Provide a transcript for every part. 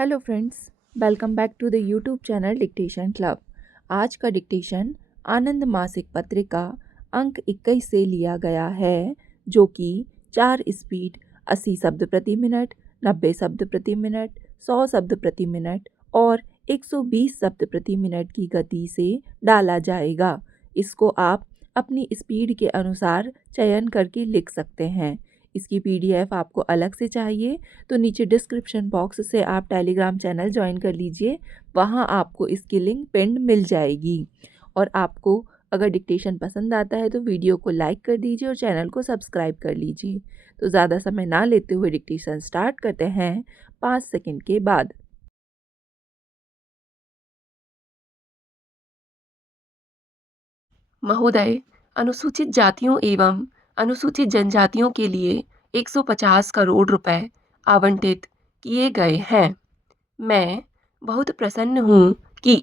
Hello friends, welcome back to the YouTube channel dictation club. आज का dictation आनंद मासिक पत्रिका अंक 21 से लिया गया है, जो कि 4 स्पीड 80 शब्द प्रति मिनट, 90 शब्द प्रति मिनट, 100 शब्द प्रति मिनट और 120 शब्द प्रति मिनट की गति से डाला जाएगा। इसको आप अपनी स्पीड के अनुसार चयन करके लिख सकते हैं। इसकी पीडीएफ आपको अलग से चाहिए तो नीचे डिस्क्रिप्शन बॉक्स से आप टेलीग्राम चैनल ज्वाइन कर लीजिए। वहाँ आपको इसकी लिंक पिंड मिल जाएगी। और आपको अगर डिक्टेशन पसंद आता है तो वीडियो को लाइक कर दीजिए और चैनल को सब्सक्राइब कर लीजिए। तो ज़्यादा समय ना लेते हुए डिक्टेशन स्टार्ट करते हैं 5 सेकंड के बाद। महोदय, अनुसूचित जातियों एवं अनुसूचित जनजातियों के लिए 150 करोड़ रुपए आवंटित किए गए हैं। मैं बहुत प्रसन्न हूँ कि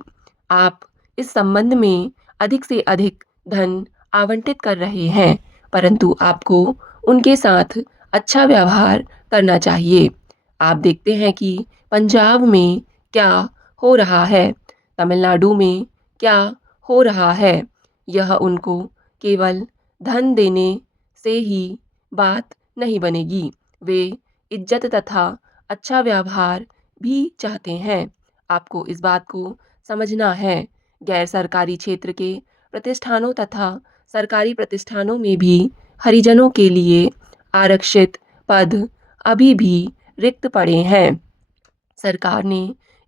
आप इस संबंध में अधिक से अधिक धन आवंटित कर रहे हैं, परंतु आपको उनके साथ अच्छा व्यवहार करना चाहिए। आप देखते हैं कि पंजाब में क्या हो रहा है, तमिलनाडु में क्या हो रहा है। यह उनको केवल धन देने से ही बात नहीं बनेगी, वे इज्जत तथा अच्छा व्यवहार भी चाहते हैं। आपको इस बात को समझना है। गैर सरकारी क्षेत्र के प्रतिष्ठानों तथा सरकारी प्रतिष्ठानों में भी हरिजनों के लिए आरक्षित पद अभी भी रिक्त पड़े हैं। सरकार ने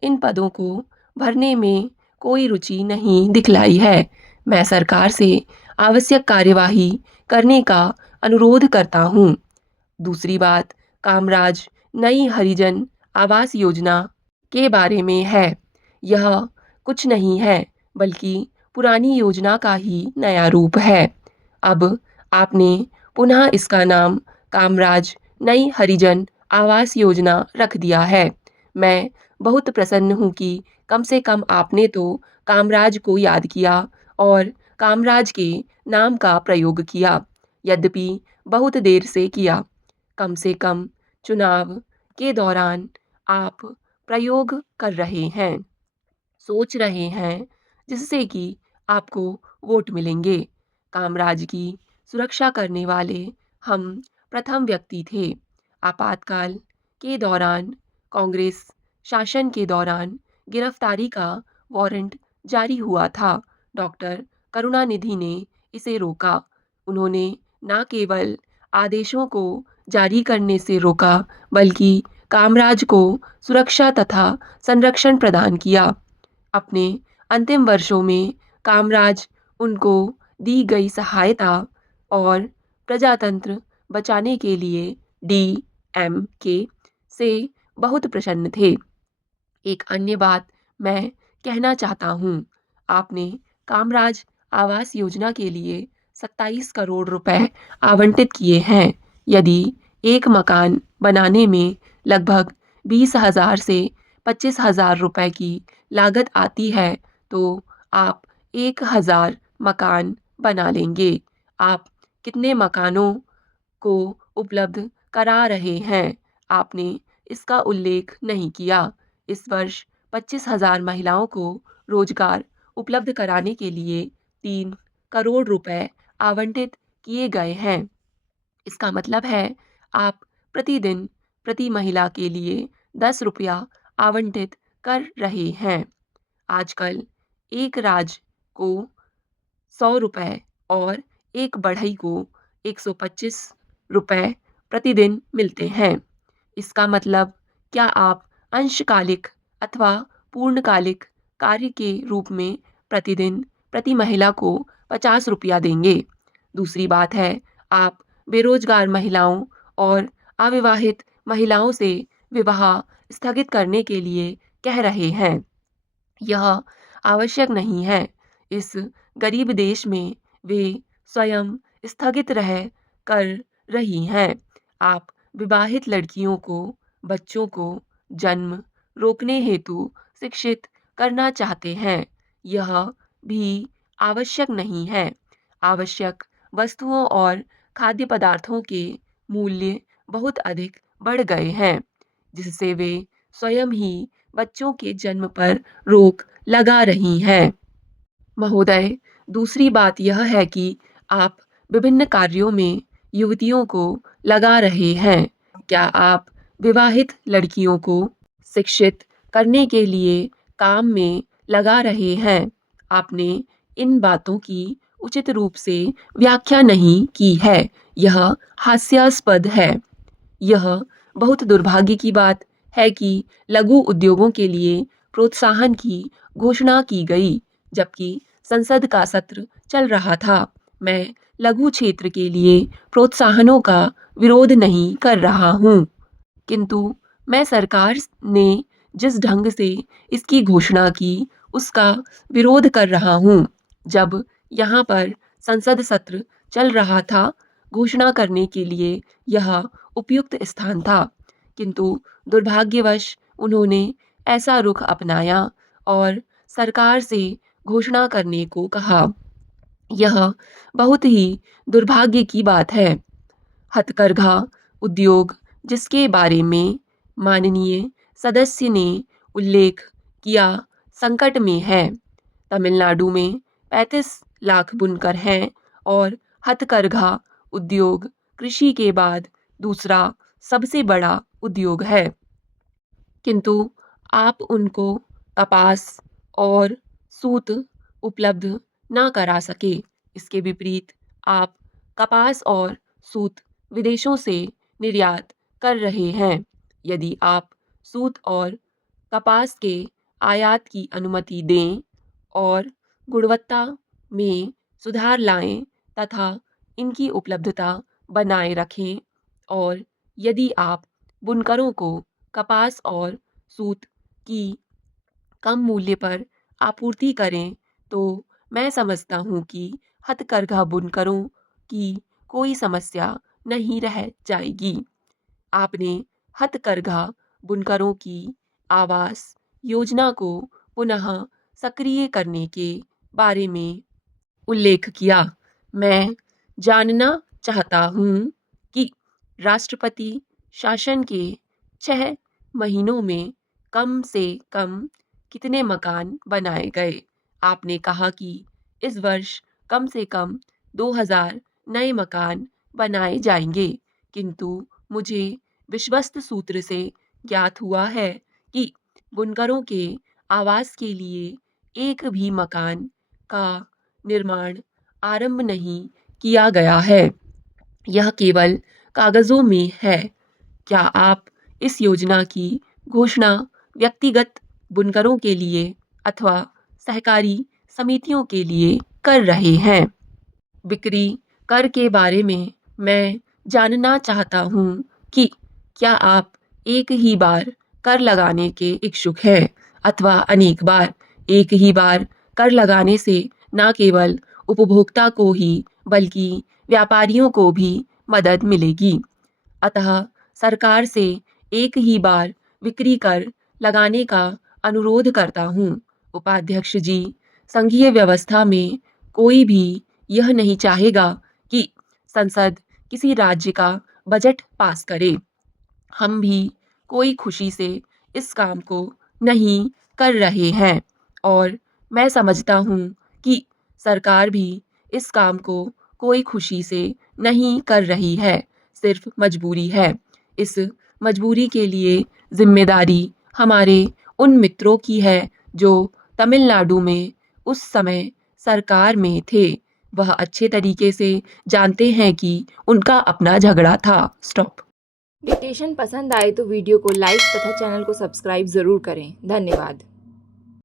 इन पदों को भरने में कोई रुचि नहीं दिखलाई है। मैं सरकार से आवश्यक कार्यवाही करने का अनुरोध करता हूँ। दूसरी बात कामराज नई हरिजन आवास योजना के बारे में है। यह कुछ नहीं है बल्कि पुरानी योजना का ही नया रूप है। अब आपने पुनः इसका नाम कामराज नई हरिजन आवास योजना रख दिया है। मैं बहुत प्रसन्न हूँ कि कम से कम आपने तो कामराज को याद किया और कामराज के नाम का प्रयोग किया, यद्यपि बहुत देर से किया। कम से कम चुनाव के दौरान आप प्रयोग कर रहे हैं, सोच रहे हैं, जिससे कि आपको वोट मिलेंगे। कामराज की सुरक्षा करने वाले हम प्रथम व्यक्ति थे। आपातकाल के दौरान कांग्रेस शासन के दौरान गिरफ्तारी का वारंट जारी हुआ था। डॉक्टर करुणानिधि ने इसे रोका। उन्होंने न केवल आदेशों को जारी करने से रोका, बल्कि कामराज को सुरक्षा तथा संरक्षण प्रदान किया। अपने अंतिम वर्षों में कामराज उनको दी गई सहायता और प्रजातंत्र बचाने के लिए DMK से बहुत प्रसन्न थे। एक अन्य बात मैं कहना चाहता हूँ। आपने कामराज आवास योजना के लिए 27 करोड़ रुपए आवंटित किए हैं। यदि एक मकान बनाने में लगभग 20,000 से 25,000 रुपए की लागत आती है, तो आप 1,000 मकान बना लेंगे। आप कितने मकानों को उपलब्ध करा रहे हैं, आपने इसका उल्लेख नहीं किया। इस वर्ष 25,000 महिलाओं को रोजगार उपलब्ध कराने के लिए 3 करोड़ रुपए आवंटित किए गए हैं। इसका मतलब है आप प्रतिदिन प्रति महिला के लिए 10 रुपया आवंटित कर रहे हैं। आजकल एक राज को 100 रुपए और एक बढ़ई को 125 रुपए प्रतिदिन मिलते हैं। इसका मतलब क्या आप अंशकालिक अथवा पूर्णकालिक कार्य के रूप में प्रतिदिन प्रति महिला को 50 रुपया देंगे? दूसरी बात है, आप बेरोजगार महिलाओं और अविवाहित महिलाओं से विवाह स्थगित करने के लिए कह रहे हैं। यह आवश्यक नहीं है। इस गरीब देश में वे स्वयं स्थगित रह कर रही हैं। आप विवाहित लड़कियों को, बच्चों को जन्म रोकने हेतु शिक्षित करना चाहते हैं। यह भी आवश्यक नहीं है। आवश्यक वस्तुओं और खाद्य पदार्थों के मूल्य बहुत अधिक बढ़ गए हैं, जिससे वे स्वयं ही बच्चों के जन्म पर रोक लगा रही हैं। महोदय, दूसरी बात यह है कि आप विभिन्न कार्यों में युवतियों को लगा रहे हैं। क्या आप विवाहित लड़कियों को शिक्षित करने के लिए काम में लगा रहे हैं? आपने इन बातों की उचित रूप से व्याख्या नहीं की है। यह हास्यास्पद है। यह बहुत दुर्भाग्य की बात है कि लघु उद्योगों के लिए प्रोत्साहन की घोषणा की गई, जबकि संसद का सत्र चल रहा था। मैं लघु क्षेत्र के लिए प्रोत्साहनों का विरोध नहीं कर रहा हूँ, किंतु मैं सरकार ने जिस ढंग से इसकी घोषणा की, उसका विरोध कर रहा हूँ। जब यहाँ पर संसद सत्र चल रहा था, घोषणा करने के लिए यह उपयुक्त स्थान था, किंतु दुर्भाग्यवश उन्होंने ऐसा रुख अपनाया और सरकार से घोषणा करने को कहा। यह बहुत ही दुर्भाग्य की बात है। हथकरघा उद्योग, जिसके बारे में माननीय सदस्य ने उल्लेख किया, संकट में है। तमिलनाडु में 35 लाख बुनकर हैं और हथकरघा उद्योग कृषि के बाद दूसरा सबसे बड़ा उद्योग है। किंतु आप उनको कपास और सूत उपलब्ध ना करा सके। इसके विपरीत आप कपास और सूत विदेशों से निर्यात कर रहे हैं। यदि आप सूत और कपास के आयात की अनुमति दें और गुणवत्ता में सुधार लाएं तथा इनकी उपलब्धता बनाए रखें, और यदि आप बुनकरों को कपास और सूत की कम मूल्य पर आपूर्ति करें, तो मैं समझता हूँ कि हथकरघा बुनकरों की कोई समस्या नहीं रह जाएगी। आपने हथकरघा बुनकरों की आवास योजना को पुनः सक्रिय करने के बारे में उल्लेख किया। मैं जानना चाहता हूँ कि राष्ट्रपति शासन के 6 महीनों में कम से कम कितने मकान बनाए गए? आपने कहा कि इस वर्ष कम से कम 2000 नए मकान बनाए जाएंगे, किंतु मुझे विश्वस्त सूत्र से ज्ञात हुआ है कि बुनकरों के आवास के लिए एक भी मकान का निर्माण आरंभ नहीं किया गया है। यह केवल कागजों में है। क्या आप इस योजना की घोषणा व्यक्तिगत बुनकरों के लिए अथवा सहकारी समितियों के लिए कर रहे हैं? बिक्री कर के बारे में मैं जानना चाहता हूँ कि क्या आप एक ही बार कर लगाने के इच्छुक हैं अथवा अनेक बार? एक ही बार कर लगाने से न केवल उपभोक्ता को ही बल्कि व्यापारियों को भी मदद मिलेगी। अतः सरकार से एक ही बार बिक्री कर लगाने का अनुरोध करता हूँ। उपाध्यक्ष जी, संघीय व्यवस्था में कोई भी यह नहीं चाहेगा कि संसद किसी राज्य का बजट पास करे। हम भी कोई खुशी से इस काम को नहीं कर रहे हैं, और मैं समझता हूँ कि सरकार भी इस काम को कोई खुशी से नहीं कर रही है, सिर्फ मजबूरी है। इस मजबूरी के लिए जिम्मेदारी हमारे उन मित्रों की है जो तमिलनाडु में उस समय सरकार में थे। वह अच्छे तरीके से जानते हैं कि उनका अपना झगड़ा था। स्टॉप। डिक्टेशन पसंद आए तो वीडियो को लाइक तथा चैनल को सब्सक्राइब ज़रूर करें। धन्यवाद।